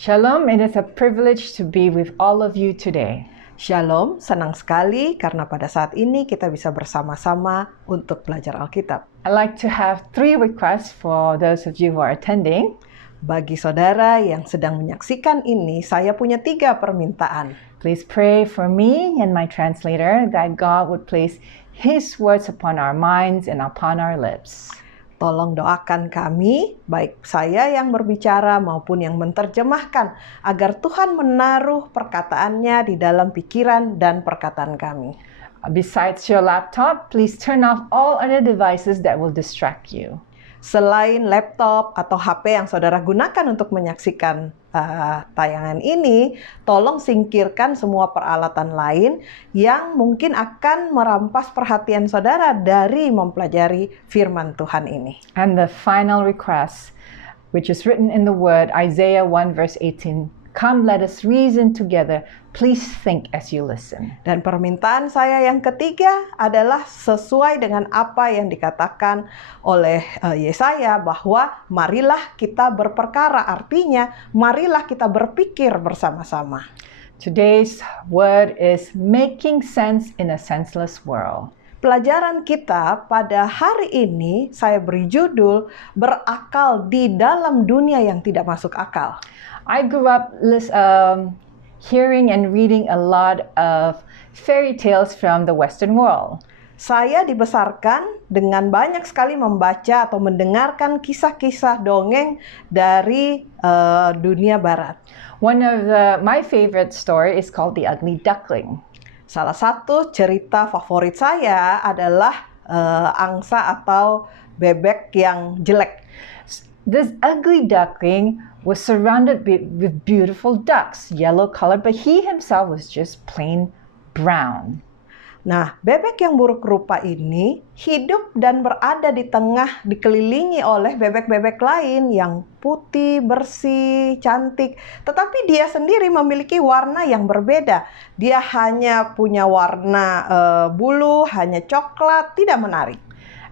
Shalom, it is a privilege to be with all of you today. Shalom, senang sekali karena pada saat ini kita bisa bersama-sama untuk belajar Alkitab. I'd like to have 3 requests for those of you who are attending. Bagi saudara yang sedang menyaksikan ini, saya punya 3 permintaan. Please pray for me and my translator that God would place His words upon our minds and upon our lips. Tolong doakan kami, baik saya yang berbicara maupun yang menerjemahkan, agar Tuhan menaruh perkataannya di dalam pikiran dan perkataan kami. Besides your laptop, please turn off all other devices that will distract you. Selain laptop atau HP yang saudara gunakan untuk menyaksikan tayangan ini, tolong singkirkan semua peralatan lain yang mungkin akan merampas perhatian saudara dari mempelajari firman Tuhan ini. And the final request, which is written in the word, Isaiah 1 verse 18, "Come, let us reason together. Please think as you listen." Dan permintaan saya yang ketiga adalah sesuai dengan apa yang dikatakan oleh Yesaya bahwa marilah kita berperkara, artinya marilah kita berpikir bersama-sama. Today's word is making sense in a senseless world. Pelajaran kita pada hari ini saya beri judul berakal di dalam dunia yang tidak masuk akal. I grew up hearing and reading a lot of fairy tales from the Western world. Saya dibesarkan dengan banyak sekali membaca atau mendengarkan kisah-kisah dongeng dari dunia barat. One of my favorite story is called The Ugly Duckling. Salah satu cerita favorit saya adalah angsa atau bebek yang jelek. This ugly duckling was surrounded with beautiful ducks, yellow colored, but he himself was just plain brown. Nah, bebek yang buruk rupa ini hidup dan berada di tengah, dikelilingi oleh bebek-bebek lain yang putih, bersih, cantik. Tetapi dia sendiri memiliki warna yang berbeda. Dia hanya punya warna bulu, hanya coklat, tidak menarik.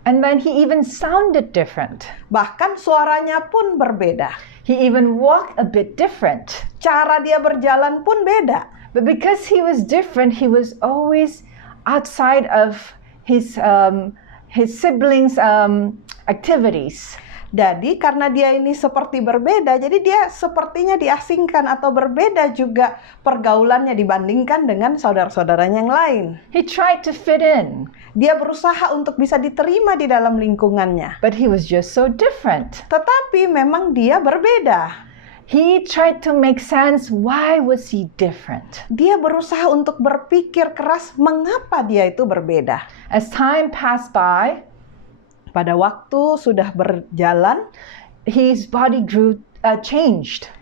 And then he even sounded different. Bahkan suaranya pun berbeda. He even walked a bit different. Cara dia berjalan pun beda. But because he was different, he was always outside of his siblings' activities. Jadi karena dia ini seperti berbeda, jadi dia sepertinya diasingkan atau berbeda juga pergaulannya dibandingkan dengan saudara-saudaranya yang lain. He tried to fit in. Dia berusaha untuk bisa diterima di dalam lingkungannya. But he was just so different. Tetapi memang dia berbeda. He tried to make sense, why was he different? Dia berusaha untuk berpikir keras mengapa dia itu berbeda. As time passed by, pada waktu sudah berjalan, his body changed.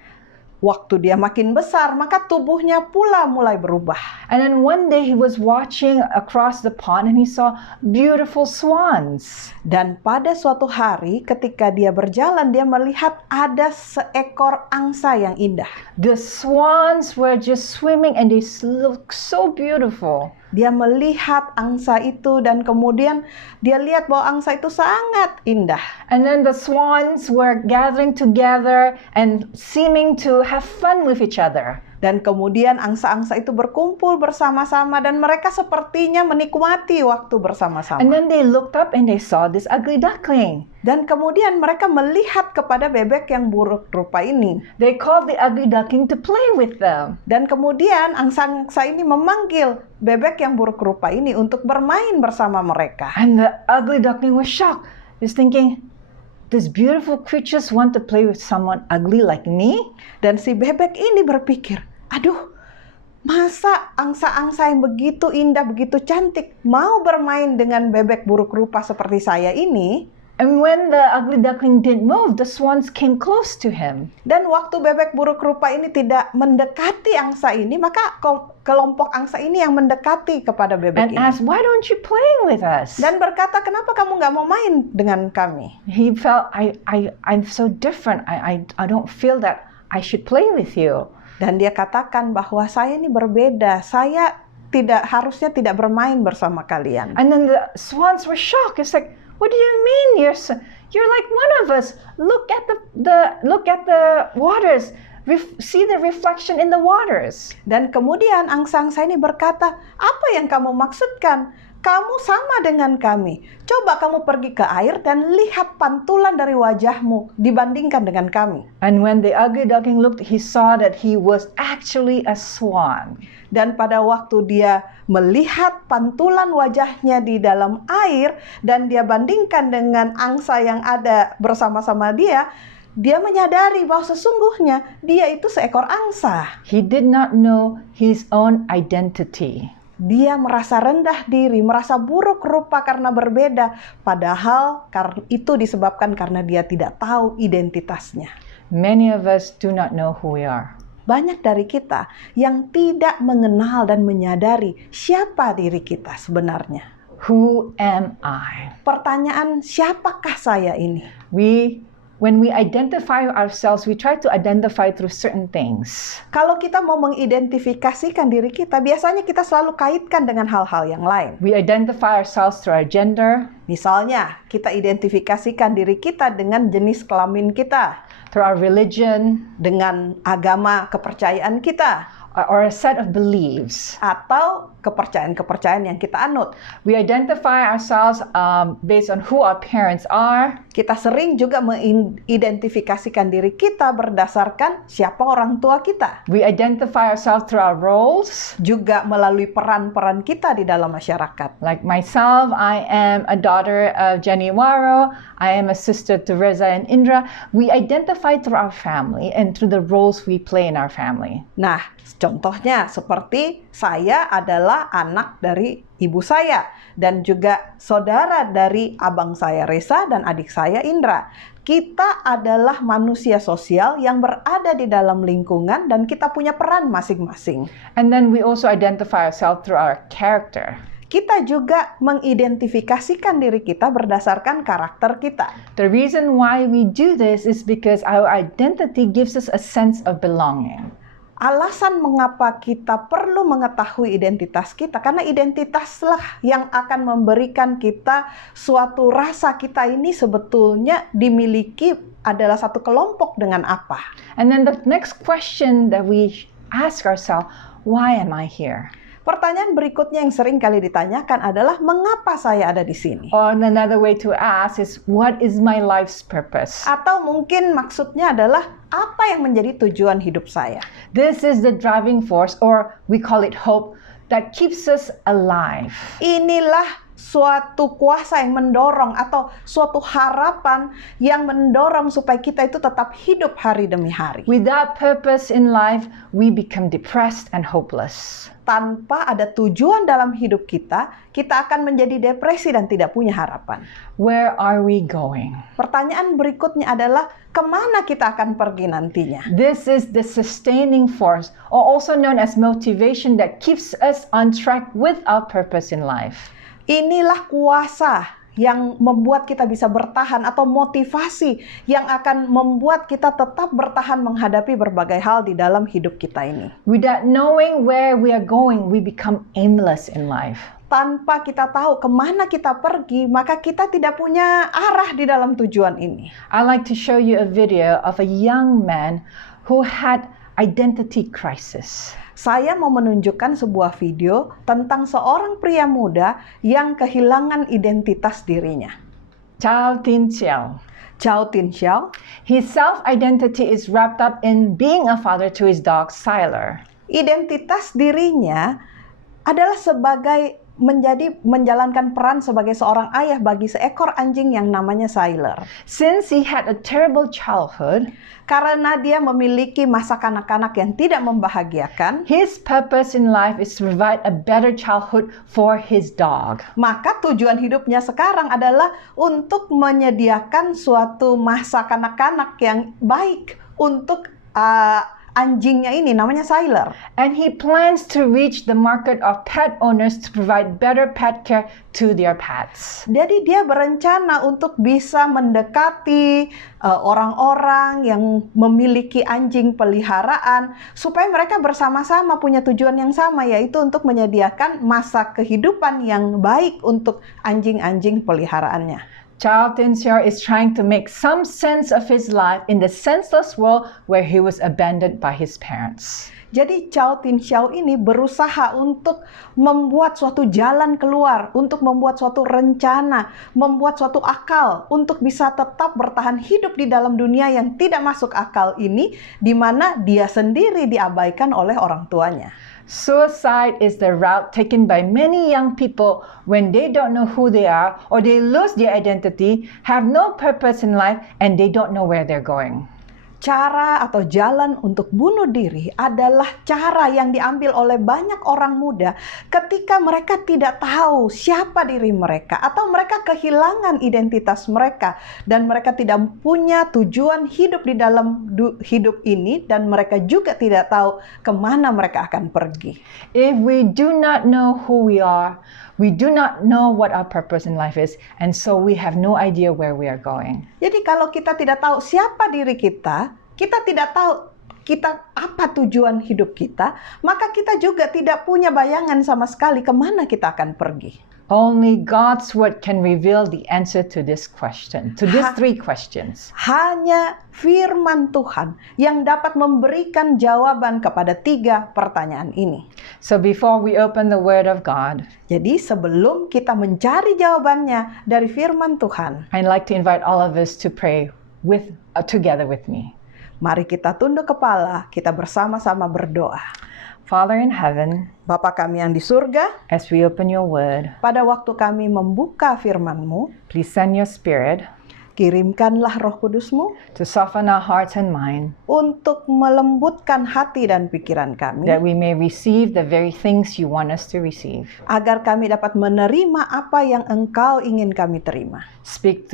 Waktu dia makin besar, maka tubuhnya pula mulai berubah. And then one day he was watching across the pond and he saw beautiful swans. Dan pada suatu hari ketika dia berjalan, dia melihat ada seekor angsa yang indah. The swans were just swimming and they looked so beautiful. Dia melihat angsa itu dan kemudian dia lihat bahwa angsa itu sangat indah. And then the swans were gathering together and seeming to have fun with each other. Dan kemudian angsa-angsa itu berkumpul bersama-sama dan mereka sepertinya menikmati waktu bersama-sama. And then they looked up and they saw this ugly duckling. Dan kemudian mereka melihat kepada bebek yang buruk rupa ini. They called the ugly duckling to play with them. Dan kemudian angsa-angsa ini memanggil bebek yang buruk rupa ini untuk bermain bersama mereka. And the ugly duckling was shocked. He's thinking, these beautiful creatures want to play with someone ugly like me? Dan si bebek ini berpikir, aduh, masa angsa-angsa yang begitu indah, begitu cantik mau bermain dengan bebek buruk rupa seperti saya ini? And when the ugly duckling didn't move, the swans came close to him. Dan waktu bebek buruk rupa ini tidak mendekati angsa ini, maka kelompok angsa ini yang mendekati kepada bebek And ini. asked, why don't you play with us? Dan berkata, kenapa kamu nggak mau main dengan kami? He felt, I'm so different. I don't feel that I should play with you. Dan dia katakan bahwa saya ini berbeda, saya harusnya tidak bermain bersama kalian. And then the swans were shocked. It's like, what do you mean? You're like one of us. Look at the waters. see the reflection in the waters. Dan kemudian angsa-angsa ini berkata, apa yang kamu maksudkan? Kamu sama dengan kami. Coba kamu pergi ke air dan lihat pantulan dari wajahmu dibandingkan dengan kami. And when the ugly duckling looked, he saw that he was actually a swan. Dan pada waktu dia melihat pantulan wajahnya di dalam air dan dia bandingkan dengan angsa yang ada bersama-sama dia menyadari bahwa sesungguhnya dia itu seekor angsa. He did not know his own identity. Dia merasa rendah diri, merasa buruk rupa karena berbeda, padahal itu disebabkan karena dia tidak tahu identitasnya. Many of us do not know who we are. Banyak dari kita yang tidak mengenal dan menyadari siapa diri kita sebenarnya. Who am I? Pertanyaan, siapakah saya ini? When we identify ourselves, we try to identify through certain things. Kalau kita mau mengidentifikasikan diri kita, biasanya kita selalu kaitkan dengan hal-hal yang lain. We identify ourselves through our gender. Misalnya, kita identifikasikan diri kita dengan jenis kelamin kita, through our religion, dengan agama kepercayaan kita, or a set of beliefs, atau kepercayaan-kepercayaan yang kita anut. We identify ourselves based on who our parents are. Kita sering juga mengidentifikasikan diri kita berdasarkan siapa orang tua kita. We identify ourselves through our roles. Juga melalui peran-peran kita di dalam masyarakat. Like myself, I am a daughter of Jenny Waro. I am a sister to Reza and Indra. We identify through our family and through the roles we play in our family. Nah, contohnya seperti saya adalah anak dari ibu saya dan juga saudara dari abang saya Reza dan adik saya Indra. Kita adalah manusia sosial yang berada di dalam lingkungan dan kita punya peran masing-masing. And then we also identify ourselves through our character. Kita juga mengidentifikasikan diri kita berdasarkan karakter kita. The reason why we do this is because our identity gives us a sense of belonging. Alasan mengapa kita perlu mengetahui identitas kita, karena identitaslah yang akan memberikan kita suatu rasa kita ini sebetulnya dimiliki adalah satu kelompok dengan apa. And then the next question that we ask ourselves, why am I here? Pertanyaan berikutnya yang sering kali ditanyakan adalah mengapa saya ada di sini? Or another way to ask is what is my life's purpose? Atau mungkin maksudnya adalah apa yang menjadi tujuan hidup saya? This is the driving force, or we call it hope, that keeps us alive. Inilah suatu kuasa yang mendorong atau suatu harapan yang mendorong supaya kita itu tetap hidup hari demi hari. Without purpose in life, we become depressed and hopeless. Tanpa ada tujuan dalam hidup kita, kita akan menjadi depresi dan tidak punya harapan. Where are we going? Pertanyaan berikutnya adalah, kemana kita akan pergi nantinya? This is the sustaining force, or also known as motivation, that keeps us on track with our purpose in life. Inilah kuasa yang membuat kita bisa bertahan, atau motivasi yang akan membuat kita tetap bertahan menghadapi berbagai hal di dalam hidup kita ini. Without knowing where we are going, we become aimless in life. Tanpa kita tahu kemana kita pergi, maka kita tidak punya arah di dalam tujuan ini. I'd like to show you a video of a young man who had identity crisis. Saya mau menunjukkan sebuah video tentang seorang pria muda yang kehilangan identitas dirinya. Chao Tin Xiao. Chao Tin Xiao. His self-identity is wrapped up in being a father to his dog, Siler. Identitas dirinya adalah sebagai menjalankan peran sebagai seorang ayah bagi seekor anjing yang namanya Siler. Since he had a terrible childhood, karena dia memiliki masa kanak-kanak yang tidak membahagiakan, his purpose in life is to provide a better childhood for his dog. Maka tujuan hidupnya sekarang adalah untuk menyediakan suatu masa kanak-kanak yang baik untuk anjingnya ini, namanya Siler. And he plans to reach the market of pet owners to provide better pet care to their pets. Jadi dia berencana untuk bisa mendekati orang-orang yang memiliki anjing peliharaan supaya mereka bersama-sama punya tujuan yang sama, yaitu untuk menyediakan masa kehidupan yang baik untuk anjing-anjing peliharaannya. Child Tinsior is trying to make some sense of his life in the senseless world where he was abandoned by his parents. Jadi Chao Tin Xiao ini berusaha untuk membuat suatu jalan keluar, untuk membuat suatu rencana, membuat suatu akal untuk bisa tetap bertahan hidup di dalam dunia yang tidak masuk akal ini, di mana dia sendiri diabaikan oleh orang tuanya. Suicide is the route taken by many young people when they don't know who they are or they lose their identity, have no purpose in life, and they don't know where they're going. Cara atau jalan untuk bunuh diri adalah cara yang diambil oleh banyak orang muda ketika mereka tidak tahu siapa diri mereka atau mereka kehilangan identitas mereka dan mereka tidak punya tujuan hidup di dalam hidup ini dan mereka juga tidak tahu kemana mereka akan pergi. If we do not know who we are, we do not know what our purpose in life is, and so we have no idea where we are going. Jadi kalau kita tidak tahu siapa diri kita tidak tahu kita apa tujuan hidup kita, maka kita juga tidak punya bayangan sama sekali kemana kita akan pergi. Only God's word can reveal the answer to this question, to these three questions. Hanya firman Tuhan yang dapat memberikan jawaban kepada 3 pertanyaan ini. So before we open the word of God, jadi sebelum kita mencari jawabannya dari firman Tuhan, I'd like to invite all of us to pray together with me. Mari kita tunduk kepala, kita bersama-sama berdoa. Father in heaven, Bapa kami yang di surga, as we open your word, pada waktu kami membuka firman-Mu, please send your spirit kirimkanlah Roh Kudus-Mu to soften our hearts and mind, untuk melembutkan hati dan pikiran kami, that we may receive the very things you want us to receive. Agar kami dapat menerima apa yang Engkau ingin kami terima. Speak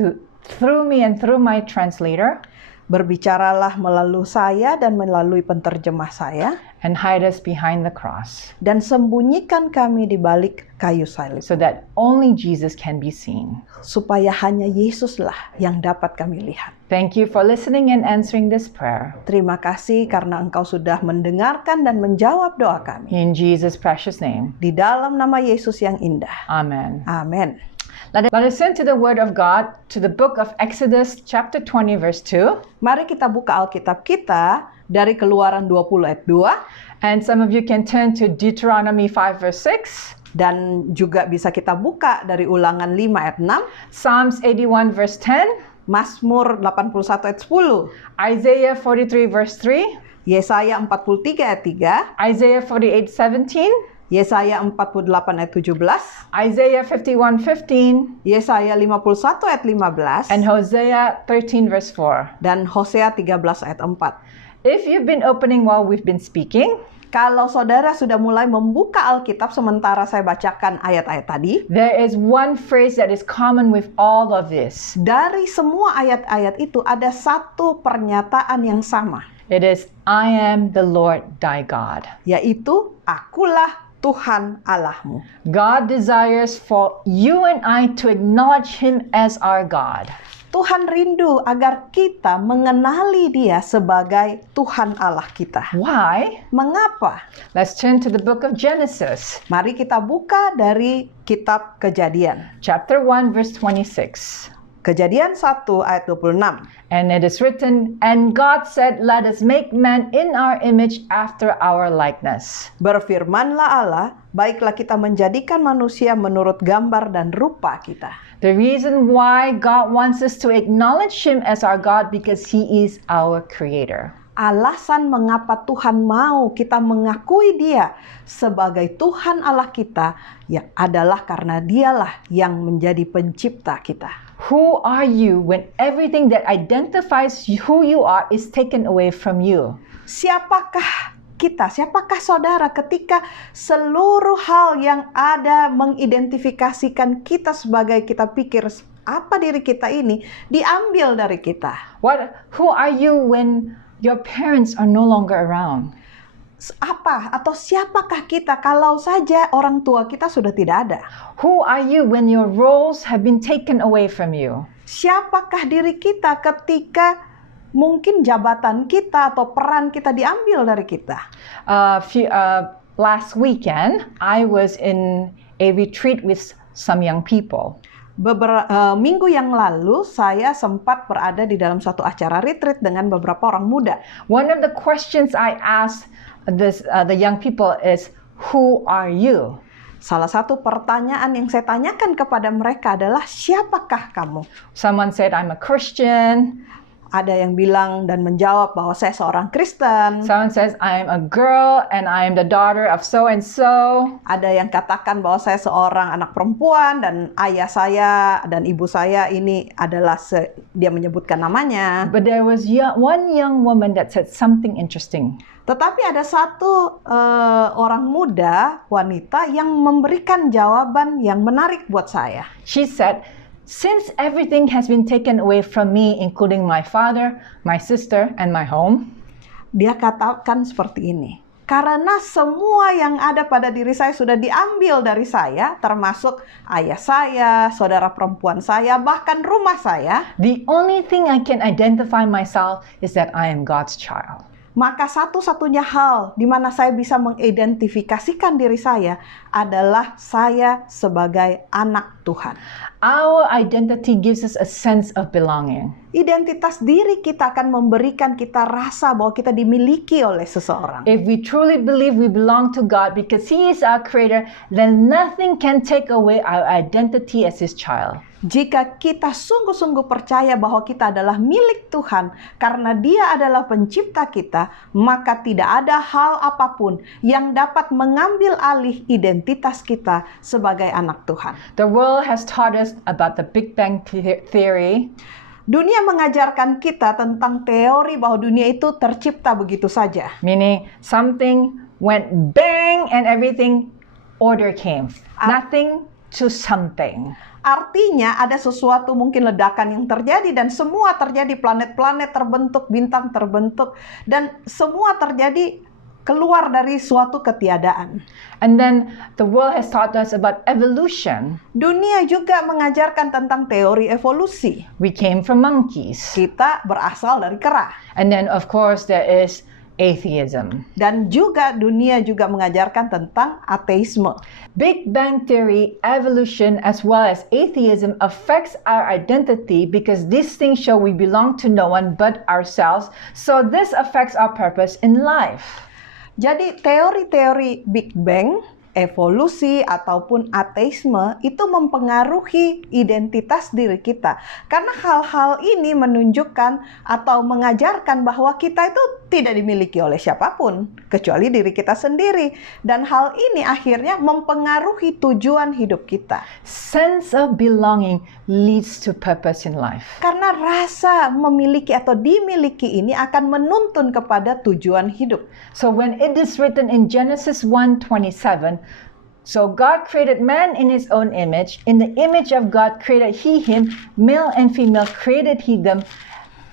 through me and through my translator. Berbicaralah melalui saya dan melalui penterjemah saya, and hide us behind the cross, dan sembunyikan kami di balik kayu salib, so that only Jesus can be seen. Supaya hanya Yesuslah yang dapat kami lihat. Thank you for listening and answering this prayer. Terima kasih karena Engkau sudah mendengarkan dan menjawab doa kami. In Jesus' precious name. Di dalam nama Yesus yang indah. Amen. Amen. Let us turn to the Word of God, to the book of Exodus chapter 20 verse 2. Mari kita buka Alkitab kita dari Keluaran 20 ayat 2. And some of you can turn to Deuteronomy 5 verse 6. Dan juga bisa kita buka dari Ulangan 5 ayat 6. Psalms 81 verse 10. Mazmur 81 ayat 10. Isaiah 43 verse 3. Yesaya 43 ayat 3. Isaiah 48:17. Yesaya 48 ayat 17, Isaiah 51:15, Yesaya 51 ayat 15, and Hosea 13 verse 4. Dan Hosea 13 ayat 4. If you've been opening while we've been speaking, kalau saudara sudah mulai membuka Alkitab sementara saya bacakan ayat-ayat tadi, there is one phrase that is common with all of this. Dari semua ayat-ayat itu ada satu pernyataan yang sama. It is, I am the Lord thy God. Yaitu, akulah Tuhan Allahmu. God desires for you and I to acknowledge Him as our God. Tuhan rindu agar kita mengenali Dia sebagai Tuhan Allah kita. Why? Mengapa? Let's turn to the book of Genesis. Mari kita buka dari kitab Kejadian. Chapter 1 verse 26. Kejadian 1 ayat 26. And it is written, and God said, let us make man in our image after our likeness. Berfirmanlah Allah, baiklah kita menjadikan manusia menurut gambar dan rupa kita. The reason why God wants us to acknowledge Him as our God because He is our creator. Alasan mengapa Tuhan mau kita mengakui Dia sebagai Tuhan Allah kita ya adalah karena Dialah yang menjadi pencipta kita. Who are you when everything that identifies who you are is taken away from you? Siapakah kita? Siapakah saudara ketika seluruh hal yang ada mengidentifikasikan kita sebagai kita pikir apa diri kita ini diambil dari kita? Who are you when your parents are no longer around? Apa atau siapakah kita kalau saja orang tua kita sudah tidak ada? Who are you when your roles have been taken away from you? Siapakah diri kita ketika mungkin jabatan kita atau peran kita diambil dari kita? Last weekend, I was in a retreat with some young people. Minggu yang lalu saya sempat berada di dalam suatu acara retreat dengan beberapa orang muda. One of the questions I asked the young people is, who are you? Salah satu pertanyaan yang saya tanyakan kepada mereka adalah, siapakah kamu? Someone said, I'm a Christian. Ada yang bilang dan menjawab bahwa saya seorang Kristen. Someone says, I'm a girl and I'm the daughter of so and so. Ada yang katakan bahwa saya seorang anak perempuan dan ayah saya dan ibu saya ini adalah dia menyebutkan namanya. But there was one young woman that said something interesting. Tetapi ada satu orang muda, wanita, yang memberikan jawaban yang menarik buat saya. She said, since everything has been taken away from me, including my father, my sister, and my home. Dia katakan seperti ini. Karena semua yang ada pada diri saya sudah diambil dari saya, termasuk ayah saya, saudara perempuan saya, bahkan rumah saya. The only thing I can identify myself is that I am God's child. Maka satu-satunya hal di mana saya bisa mengidentifikasikan diri saya adalah saya sebagai anak Tuhan. Our identity gives us a sense of belonging. Identitas diri kita akan memberikan kita rasa bahwa kita dimiliki oleh seseorang. If we truly believe we belong to God because He is our creator, then nothing can take away our identity as His child. Jika kita sungguh-sungguh percaya bahwa kita adalah milik Tuhan karena Dia adalah pencipta kita, maka tidak ada hal apapun yang dapat mengambil alih identitas kita sebagai anak Tuhan. The world has taught us about the Big Bang Theory. Dunia mengajarkan kita tentang teori bahwa dunia itu tercipta begitu saja. Meaning something went bang and everything order came. Nothing to something. Artinya ada sesuatu mungkin ledakan yang terjadi dan semua terjadi, planet-planet terbentuk, bintang terbentuk, dan semua terjadi keluar dari suatu ketiadaan. And then the world has taught us about evolution. Dunia juga mengajarkan tentang teori evolusi. We came from monkeys. Kita berasal dari kera. And then of course there is atheism. Dan juga dunia juga mengajarkan tentang ateisme. Big Bang Theory, evolution, as well as atheism affects our identity because these things show we belong to no one but ourselves. So this affects our purpose in life. Jadi teori-teori Big Bang, evolusi ataupun ateisme itu mempengaruhi identitas diri kita. Karena hal-hal ini menunjukkan atau mengajarkan bahwa kita itu tidak dimiliki oleh siapapun kecuali diri kita sendiri. Dan hal ini akhirnya mempengaruhi tujuan hidup kita. Sense of belonging leads to purpose in life. Karena rasa memiliki atau dimiliki ini akan menuntun kepada tujuan hidup. So when it is written in Genesis 1:27, so God created man in His own image. In the image of God created He him, male and female created He them.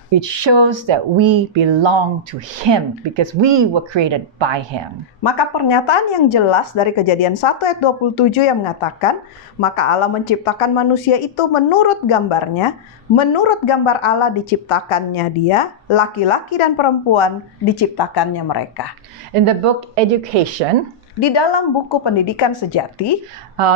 It shows that we belong to Him because we were created by Him. Maka pernyataan yang jelas dari Kejadian 1 ayat 27 yang mengatakan, maka Allah menciptakan manusia itu menurut gambarnya, menurut gambar Allah diciptakannya dia, laki-laki dan perempuan diciptakannya mereka. In the book Education, di dalam buku Pendidikan Sejati,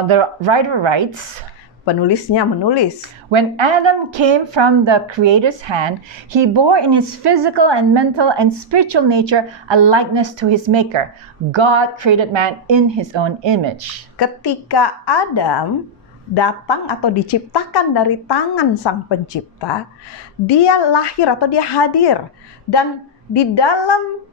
the writer writes, penulisnya menulis, when Adam came from the Creator's hand, he bore in his physical and mental and spiritual nature a likeness to his Maker. God created man in His own image. Ketika Adam datang atau diciptakan dari tangan Sang Pencipta, dia lahir atau dia hadir. Dan di dalam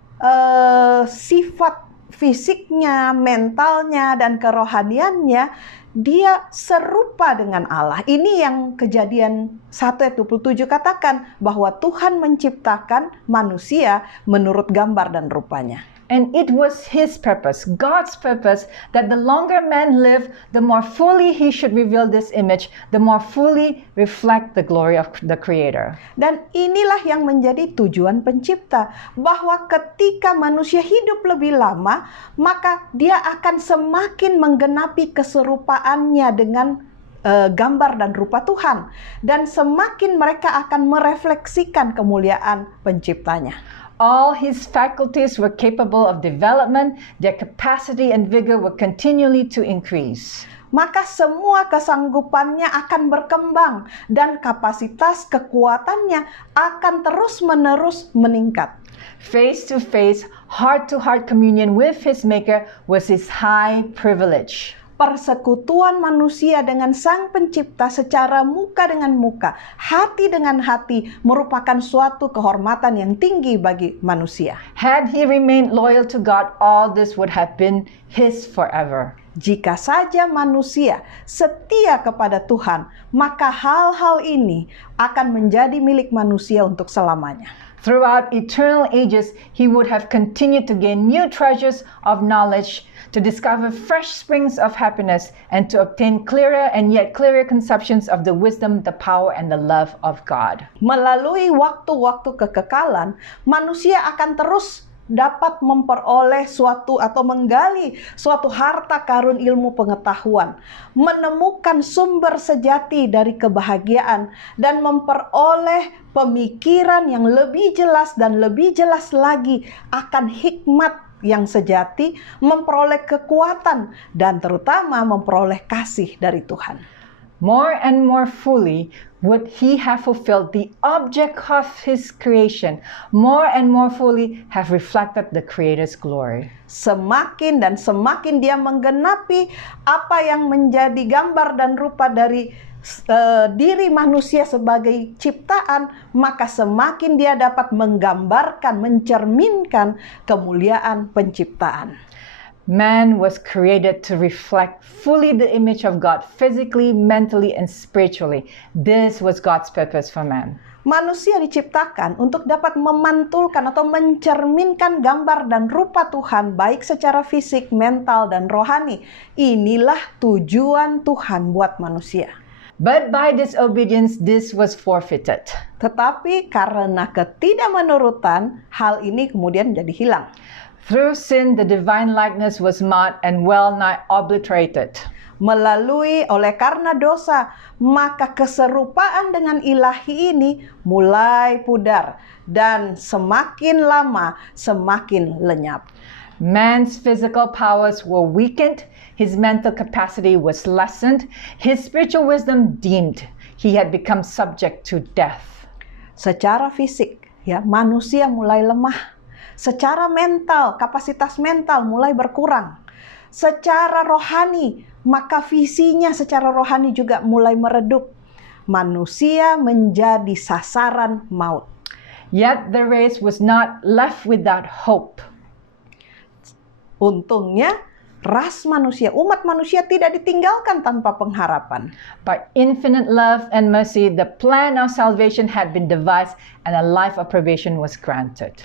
sifat fisiknya, mentalnya, dan kerohaniannya, dia serupa dengan Allah. Ini yang Kejadian 1 ayat 27 katakan, bahwa Tuhan menciptakan manusia menurut gambar dan rupanya. And it was His purpose, God's purpose, that the longer man lived, the more fully He should reveal this image, the more fully reflect the glory of the Creator. Dan inilah yang menjadi tujuan pencipta, bahwa ketika manusia hidup lebih lama, maka dia akan semakin menggenapi keserupaannya dengan gambar dan rupa Tuhan. Dan semakin mereka akan merefleksikan kemuliaan penciptanya. All his faculties were capable of development, their capacity and vigor were continually to increase. Maka semua kesanggupannya akan berkembang dan kapasitas kekuatannya akan terus-menerus meningkat. Face-to-face, heart-to-heart communion with his Maker was his high privilege. Persekutuan manusia dengan Sang Pencipta secara muka dengan muka, hati dengan hati, merupakan suatu kehormatan yang tinggi bagi manusia. Had he remained loyal to God, all this would have been his forever. Jika saja manusia setia kepada Tuhan, maka hal-hal ini akan menjadi milik manusia untuk selamanya. Throughout eternal ages, he would have continued to gain new treasures of knowledge, to discover fresh springs of happiness, and to obtain clearer and yet clearer conceptions of the wisdom, the power, and the love of God. Melalui waktu-waktu kekekalan, manusia akan terus dapat memperoleh suatu atau menggali suatu harta karun ilmu pengetahuan, menemukan sumber sejati dari kebahagiaan, dan memperoleh pemikiran yang lebih jelas dan lebih jelas lagi akan hikmat yang sejati, memperoleh kekuatan, dan terutama memperoleh kasih dari Tuhan. More and more fully would he have fulfilled the object of his creation, more and more fully have reflected the Creator's glory. Semakin dan semakin dia menggenapi apa yang menjadi gambar dan rupa dari diri manusia sebagai ciptaan, maka semakin dia dapat menggambarkan, mencerminkan kemuliaan penciptaan. Man was created to reflect fully the image of God, physically, mentally, and spiritually. This was God's purpose for man. Manusia diciptakan untuk dapat memantulkan atau mencerminkan gambar dan rupa Tuhan, baik secara fisik, mental, dan rohani. Inilah tujuan Tuhan buat manusia. But by disobedience, this was forfeited. Tetapi karena ketidakmenurutan, hal ini kemudian jadi hilang. Through sin, the divine likeness was marred and well-nigh obliterated. Oleh karena dosa, maka keserupaan dengan ilahi ini mulai pudar dan semakin lama semakin lenyap. Man's physical powers were weakened, his mental capacity was lessened, his spiritual wisdom dimmed. He had become subject to death. Secara fisik, manusia mulai lemah. Secara mental, kapasitas mental mulai berkurang. Secara rohani, maka visinya secara rohani juga mulai meredup. Manusia menjadi sasaran maut. Yet the race was not left without hope. Untungnya, ras manusia, umat manusia tidak ditinggalkan tanpa pengharapan. By infinite love and mercy, the plan of salvation had been devised and a life of probation was granted.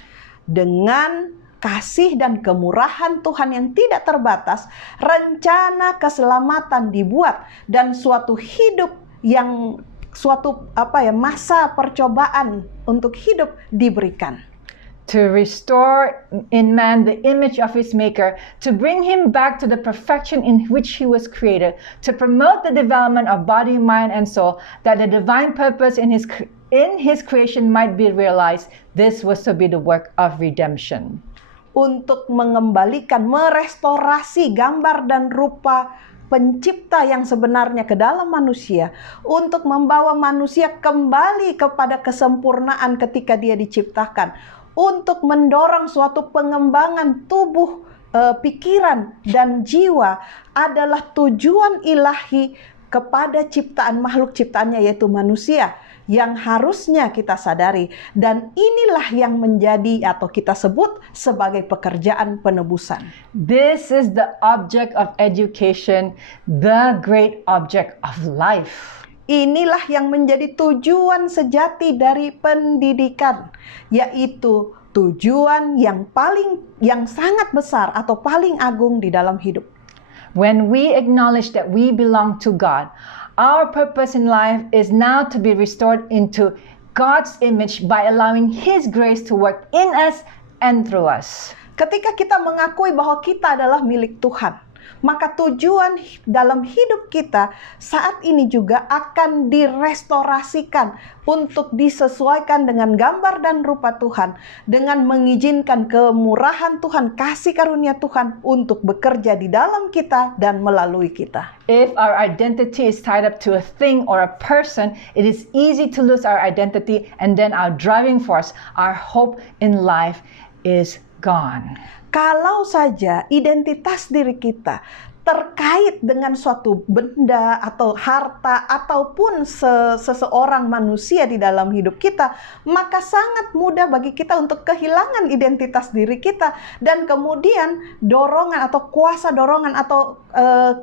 Dengan kasih dan kemurahan Tuhan yang tidak terbatas, rencana keselamatan dibuat dan suatu hidup yang masa percobaan untuk hidup diberikan. To restore in man the image of his Maker, to bring him back to the perfection in which he was created, to promote the development of body, mind, and soul, that the divine purpose in his creation might be realized. This was to be the work of redemption. Untuk mengembalikan, merestorasi gambar dan rupa pencipta yang sebenarnya ke dalam manusia, untuk membawa manusia kembali kepada kesempurnaan ketika dia diciptakan, untuk mendorong suatu pengembangan tubuh, pikiran, dan jiwa adalah tujuan ilahi kepada ciptaan makhluk ciptaannya, yaitu manusia, yang harusnya kita sadari. Dan inilah yang menjadi atau kita sebut sebagai pekerjaan penebusan. This is the object of education, the great object of life. Inilah yang menjadi tujuan sejati dari pendidikan, yaitu tujuan yang sangat besar atau paling agung di dalam hidup. When we acknowledge that we belong to God, our purpose in life is now to be restored into God's image by allowing His grace to work in us and through us. Ketika kita mengakui bahwa kita adalah milik Tuhan, maka tujuan dalam hidup kita saat ini juga akan direstorasikan untuk disesuaikan dengan gambar dan rupa Tuhan, dengan mengizinkan kemurahan Tuhan, kasih karunia Tuhan untuk bekerja di dalam kita dan melalui kita. If our identity is tied up to a thing or a person, it is easy to lose our identity, and then our driving force, our hope in life is gone. Kalau saja identitas diri kita terkait dengan suatu benda atau harta ataupun seseorang manusia di dalam hidup kita, maka sangat mudah bagi kita untuk kehilangan identitas diri kita, dan kemudian dorongan atau kuasa dorongan atau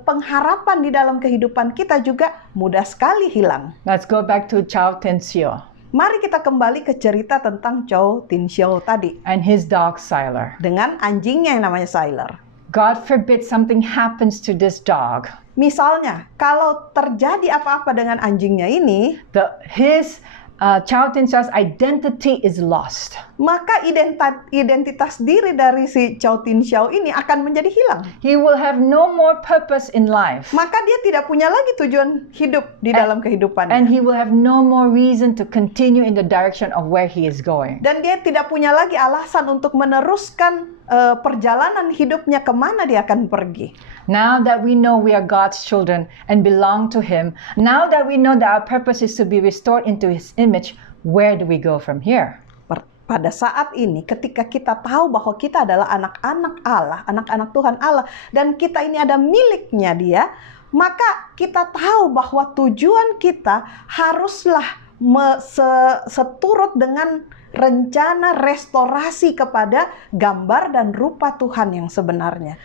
pengharapan di dalam kehidupan kita juga mudah sekali hilang. Let's go back to Chao Tensio Mari kita kembali ke cerita tentang Chao Tensio tadi and his dog Siler. dengan anjingnya yang namanya Siler. God forbid something happens to this dog. Misalnya, kalau terjadi apa-apa dengan anjingnya ini, Chao Tensio's identity is lost. maka identitas diri dari si Chao Tensio ini akan menjadi hilang. He will have no more purpose in life. Maka dia tidak punya lagi tujuan hidup di dalam kehidupannya. And he will have no more reason to continue in the direction of where he is going. Dan dia tidak punya lagi alasan untuk meneruskan perjalanan hidupnya kemana dia akan pergi. Now that we know we are God's children and belong to Him, now that we know that our purpose is to be restored into His image, where do we go from here? Pada saat ini, ketika kita tahu bahwa kita adalah anak-anak Allah, anak-anak Tuhan Allah, dan kita ini ada miliknya Dia, maka kita tahu bahwa tujuan kita haruslah seturut dengan rencana restorasi kepada gambar dan rupa Tuhan yang sebenarnya.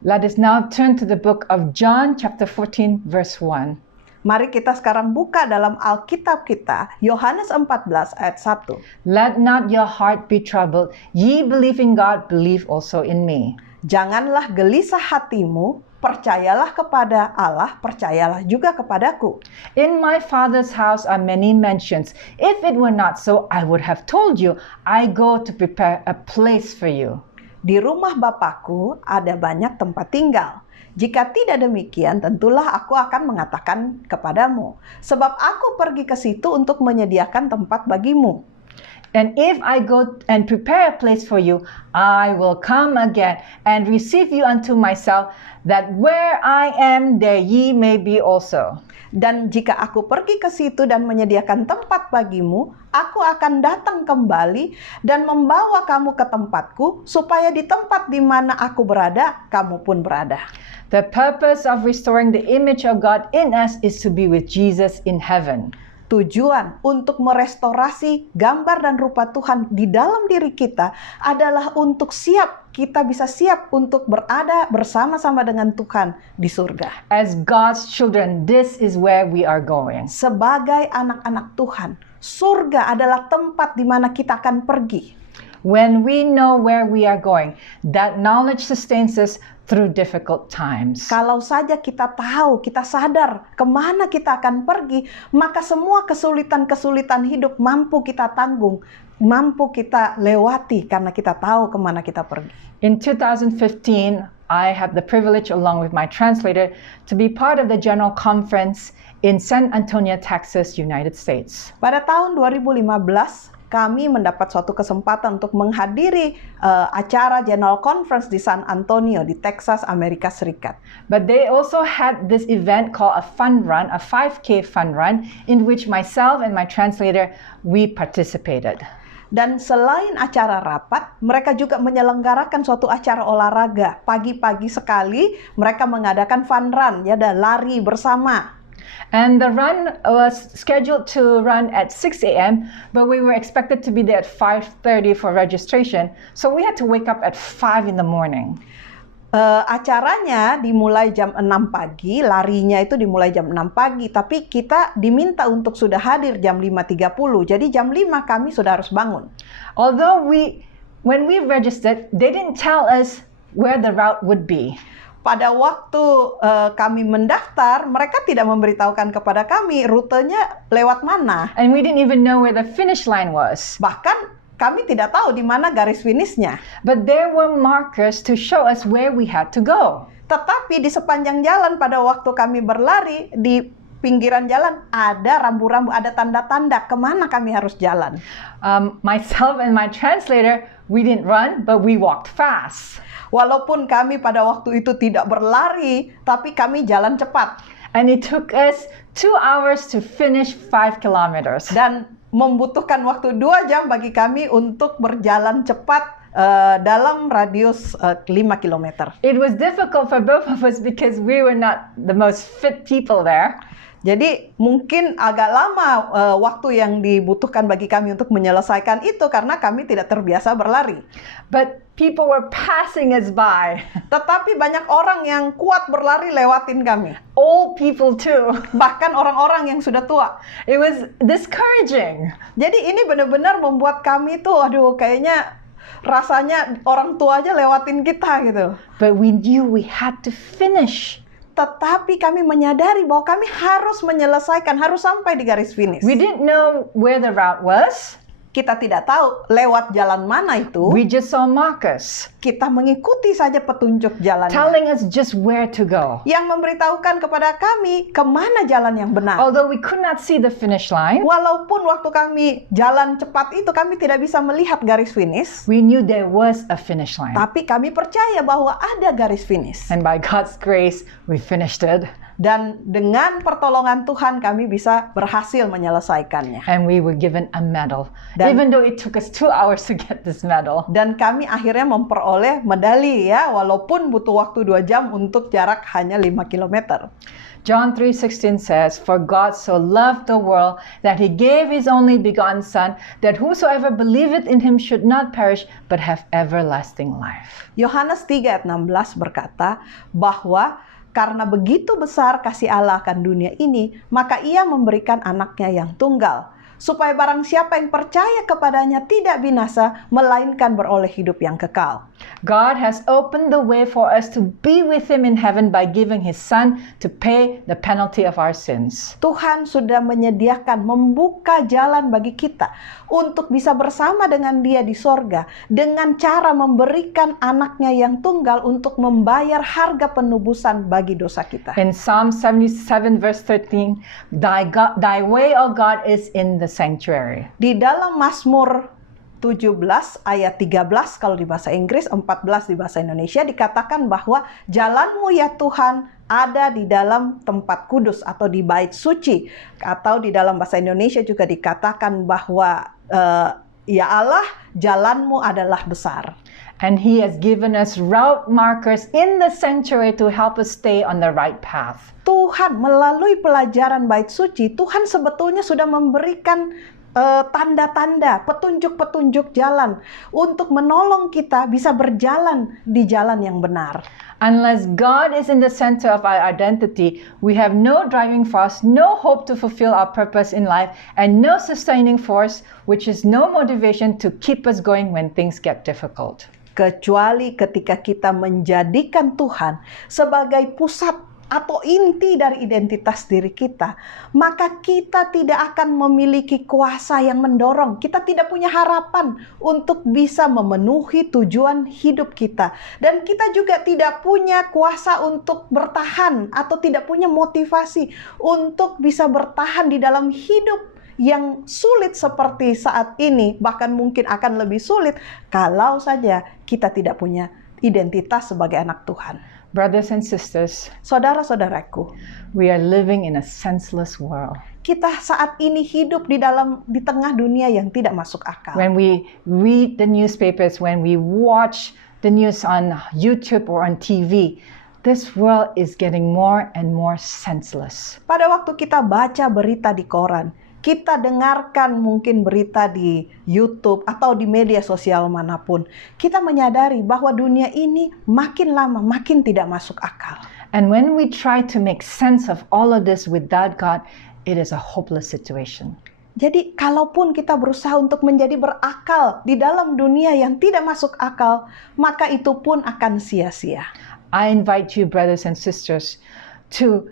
Let us now turn to the book of John chapter 14 verse 1. Mari kita sekarang buka dalam Alkitab kita, Yohanes 14 ayat 1. Let not your heart be troubled. Ye believe in God, believe also in me. Janganlah gelisah hatimu, percayalah kepada Allah, percayalah juga kepadaku. In my Father's house are many mansions. If it were not so, I would have told you, I go to prepare a place for you. Di rumah Bapakku ada banyak tempat tinggal. Jika tidak demikian, tentulah aku akan mengatakan kepadamu. Sebab aku pergi ke situ untuk menyediakan tempat bagimu. And if I go and prepare a place for you, I will come again and receive you unto myself, that where I am, there ye may be also. Dan jika aku pergi ke situ dan menyediakan tempat bagimu, aku akan datang kembali dan membawa kamu ke tempatku, supaya di tempat di mana aku berada, kamu pun berada. The purpose of restoring the image of God in us is to be with Jesus in heaven. Tujuan untuk merestorasi gambar dan rupa Tuhan di dalam diri kita adalah untuk kita bisa siap untuk berada bersama-sama dengan Tuhan di surga. As God's children, this is where we are going. Sebagai anak-anak Tuhan, surga adalah tempat di mana kita akan pergi. When we know where we are going, that knowledge sustains us through difficult times. Kalau saja kita tahu, kita sadar kemana kita akan pergi, maka semua kesulitan-kesulitan hidup mampu kita tanggung, mampu kita lewati karena kita tahu kemana kita pergi. In 2015, I had the privilege, along with my translator, to be part of the General Conference in San Antonio, Texas, United States. Pada tahun 2015, kami mendapat suatu kesempatan untuk menghadiri acara General Conference di San Antonio di Texas, Amerika Serikat. But they also had this event called a fun run, a 5K fun run, in which myself and my translator, we participated. Dan selain acara rapat, mereka juga menyelenggarakan suatu acara olahraga. Pagi-pagi sekali mereka mengadakan fun run, ya, dan lari bersama. And the run was scheduled to run at 6 a.m., but we were expected to be there at 5:30 for registration. So we had to wake up at 5 in the morning. Acaranya dimulai jam 6 pagi, larinya itu dimulai jam 6 pagi, tapi kita diminta untuk sudah hadir jam 5.30. Jadi jam 5 kami sudah harus bangun. Although when we registered, they didn't tell us where the route would be. Pada waktu kami mendaftar, mereka tidak memberitahukan kepada kami rutenya lewat mana. And we didn't even know where the finish line was. Bahkan kami tidak tahu di mana garis finishnya. But there were markers to show us where we had to go. Tetapi di sepanjang jalan pada waktu kami berlari, di pinggiran jalan ada rambu-rambu, ada tanda-tanda kemana kami harus jalan. Myself and my translator, we didn't run, but we walked fast. Walaupun kami pada waktu itu tidak berlari, tapi kami jalan cepat. And it took us 2 hours to finish 5 kilometers. Dan membutuhkan waktu 2 jam bagi kami untuk berjalan cepat dalam radius 5 kilometer. It was difficult for both of us because we were not the most fit people there. Jadi mungkin agak lama waktu yang dibutuhkan bagi kami untuk menyelesaikan itu karena kami tidak terbiasa berlari. But people were passing us by. Tetapi banyak orang yang kuat berlari lewatin kami. Old people too. Bahkan orang-orang yang sudah tua. It was discouraging. Jadi ini benar-benar membuat kami tuh, aduh kayaknya rasanya orang tua aja lewatin kita gitu. But we knew we had to finish. Tetapi kami menyadari bahwa kami harus menyelesaikan, harus sampai di garis finish. We didn't know where the route was. Kita tidak tahu lewat jalan mana itu. We just saw markers Kita mengikuti saja petunjuk jalannya. telling us just where to go. Yang memberitahukan kepada kami kemana jalan yang benar. Although we could not see the finish line, Walaupun waktu kami jalan cepat itu kami tidak bisa melihat garis finish. we knew there was a finish line. Tapi kami percaya bahwa ada garis finish. And by God's grace, we finished it. Dan dengan pertolongan Tuhan kami bisa berhasil menyelesaikannya. And we were given a medal. Dan- Even though it took us 2 hours to get this medal. Dan kami akhirnya memperoleh medali ya, walaupun butuh waktu 2 jam untuk jarak hanya 5 kilometer. John 3:16 says, "For God so loved the world that he gave his only begotten Son, that whosoever believeth in him should not perish, but have everlasting life." Yohanes 3 ayat 16 berkata bahwa karena begitu besar kasih Allah akan dunia ini, maka ia memberikan anaknya yang tunggal, supaya barang siapa yang percaya kepadanya tidak binasa, melainkan beroleh hidup yang kekal. God has opened the way for us to be with him in heaven by giving his Son to pay the penalty of our sins. Tuhan sudah menyediakan, membuka jalan bagi kita untuk bisa bersama dengan Dia di sorga dengan cara memberikan anaknya yang tunggal untuk membayar harga penebusan bagi dosa kita. In Psalm 77 verse 13, thy way, O God, is in the sanctuary. Di dalam Mazmur 17 ayat 13 kalau di bahasa Inggris, 14 di bahasa Indonesia dikatakan bahwa jalanmu ya Tuhan ada di dalam tempat kudus atau di bait suci, atau di dalam bahasa Indonesia juga dikatakan bahwa ya Allah jalanmu adalah besar. And he has given us route markers in the sanctuary to help us stay on the right path. Tuhan melalui pelajaran bait suci, Tuhan sebetulnya sudah memberikan tanda-tanda, petunjuk-petunjuk jalan untuk menolong kita bisa berjalan di jalan yang benar. Unless God is in the center of our identity, we have no driving force, no hope to fulfill our purpose in life, and no sustaining force, which is no motivation to keep us going when things get difficult. Kecuali ketika kita menjadikan Tuhan sebagai pusat atau inti dari identitas diri kita, maka kita tidak akan memiliki kuasa yang mendorong. Kita tidak punya harapan untuk bisa memenuhi tujuan hidup kita. Dan kita juga tidak punya kuasa untuk bertahan atau tidak punya motivasi untuk bisa bertahan di dalam hidup yang sulit seperti saat ini. Bahkan mungkin akan lebih sulit kalau saja kita tidak punya identitas sebagai anak Tuhan. Brothers and sisters, saudara-saudaraku, we are living in a senseless world. Kita saat ini hidup di tengah dunia yang tidak masuk akal. When we read the newspapers, when we watch the news on YouTube or on TV, this world is getting more and more senseless. Pada waktu kita baca berita di koran, kita dengarkan mungkin berita di YouTube atau di media sosial manapun, kita menyadari bahwa dunia ini makin lama makin tidak masuk akal. And when we try to make sense of all of this without God, it is a hopeless situation. Jadi kalaupun kita berusaha untuk menjadi berakal di dalam dunia yang tidak masuk akal, maka itu pun akan sia-sia. I invite you, brothers and sisters, to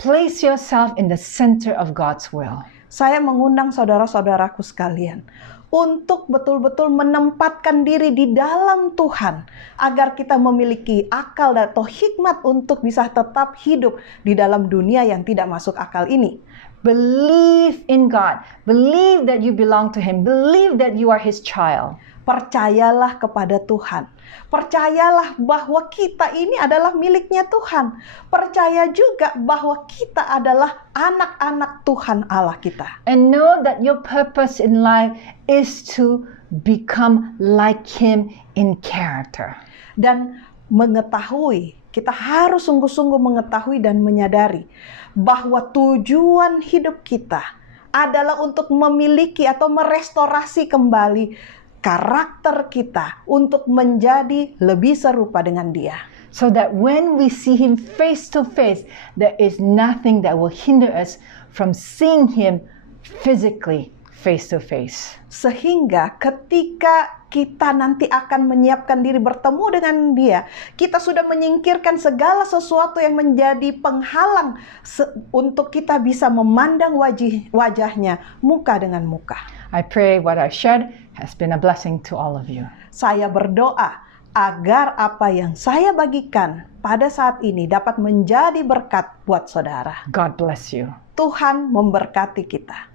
place yourself in the center of God's will. Saya mengundang saudara-saudaraku sekalian untuk betul-betul menempatkan diri di dalam Tuhan, agar kita memiliki akal atau hikmat untuk bisa tetap hidup di dalam dunia yang tidak masuk akal ini. Believe in God. Believe that you belong to Him. Believe that you are His child. Percayalah kepada Tuhan. Percayalah bahwa kita ini adalah miliknya Tuhan. Percaya juga bahwa kita adalah anak-anak Tuhan Allah kita. And know that your purpose in life is to become like Him in character. Dan mengetahui, kita harus sungguh-sungguh mengetahui dan menyadari bahwa tujuan hidup kita adalah untuk memiliki atau merestorasi kembali karakter kita untuk menjadi lebih serupa dengan Dia. So that when we see Him face to face, there is nothing that will hinder us from seeing Him physically face to face. Sehingga ketika kita nanti akan menyiapkan diri bertemu dengan Dia, kita sudah menyingkirkan segala sesuatu yang menjadi penghalang untuk kita bisa memandang wajahnya muka dengan muka. I pray what I shared has been a blessing to all of you. Saya berdoa agar apa yang saya bagikan pada saat ini dapat menjadi berkat buat saudara. God bless you. Tuhan memberkati kita.